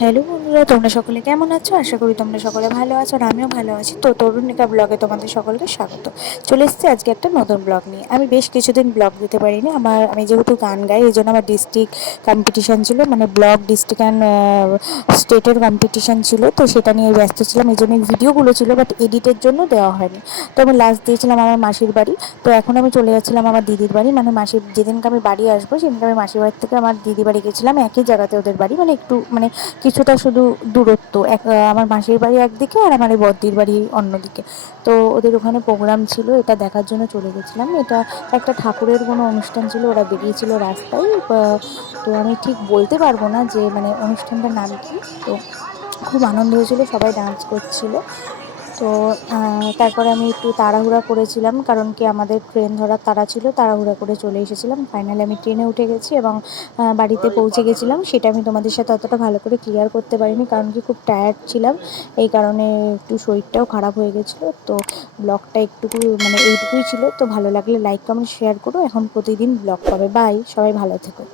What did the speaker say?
Hello বন্ধুরা, তোমরা সকলে কেমন আছো? আশা করি তোমরা সকলে ভালো আছো আর আমিও ভালো আছি। তো তরুণিকা ব্লগে তোমাদের সকলকে স্বাগত। চলে এসেছি আজকে একটা নতুন ব্লগ নিয়ে। আমি বেশ কিছুদিন ব্লগ দিতে পারিনি। আমি যেহেতু গান গাই, এই জন্য আমার ডিস্ট্রিক্ট কম্পিটিশান ছিল, মানে ব্লগ ডিস্ট্রিক্ট অ্যান্ড স্টেটের কম্পিটিশান ছিল। তো সেটা নিয়ে ব্যস্ত ছিলাম, এই জন্য ভিডিওগুলো ছিল বাট এডিটের জন্য দেওয়া হয়নি। তো আমি লাস্ট দিয়েছিলাম আমার মাসির বাড়ি। তো এখন আমি চলে যাচ্ছিলাম আমার দিদির বাড়ি, মানে মাসির যেদিনকে আমি বাড়ি আসবো সেদিনকে আমি মাসির বাড়ি থেকে আমার দিদি বাড়ি গেছিলাম। একই জায়গাতে ওদের বাড়ি, মানে একটু মানে কিছুটা শুধু দূরত্ব। আমার মাসির বাড়ি একদিকে আর আমার এই বদ্দির বাড়ি অন্যদিকে। তো ওদের ওখানে প্রোগ্রাম ছিল, এটা দেখার জন্য চলে গেছিলাম। এটা একটা ঠাকুরের কোনো অনুষ্ঠান ছিল, ওরা বেরিয়েছিল রাস্তায়। তো আমি ঠিক বলতে পারবো না যে মানে অনুষ্ঠানটার নাম কি। তো খুব আনন্দ হয়েছিল, সবাই ডান্স করছিল। তো তারপরে আমি একটু তাড়াহুড়া করেছিলাম, কারণ কি আমাদের ট্রেন ধরার তাড়া ছিল, তাড়াহুড়া করে চলে এসেছিলাম। ফাইনালি আমি ট্রেনে উঠে গেছি এবং বাড়িতে পৌঁছে গেছিলাম। সেটা আমি তোমাদের সাথে অতটা ভালো করে ক্লিয়ার করতে পারিনি, কারণ কি খুব টায়ার্ড ছিলাম। এই কারণে একটু শরীরটাও খারাপ হয়ে গেছিলো। তো ব্লগটা একটুকু মানে এইটুকুই ছিল। তো ভালো লাগলে লাইক কমেন্ট শেয়ার করো। এখন প্রতিদিন ব্লগ পাবে। বাই, সবাই ভালো থেকো।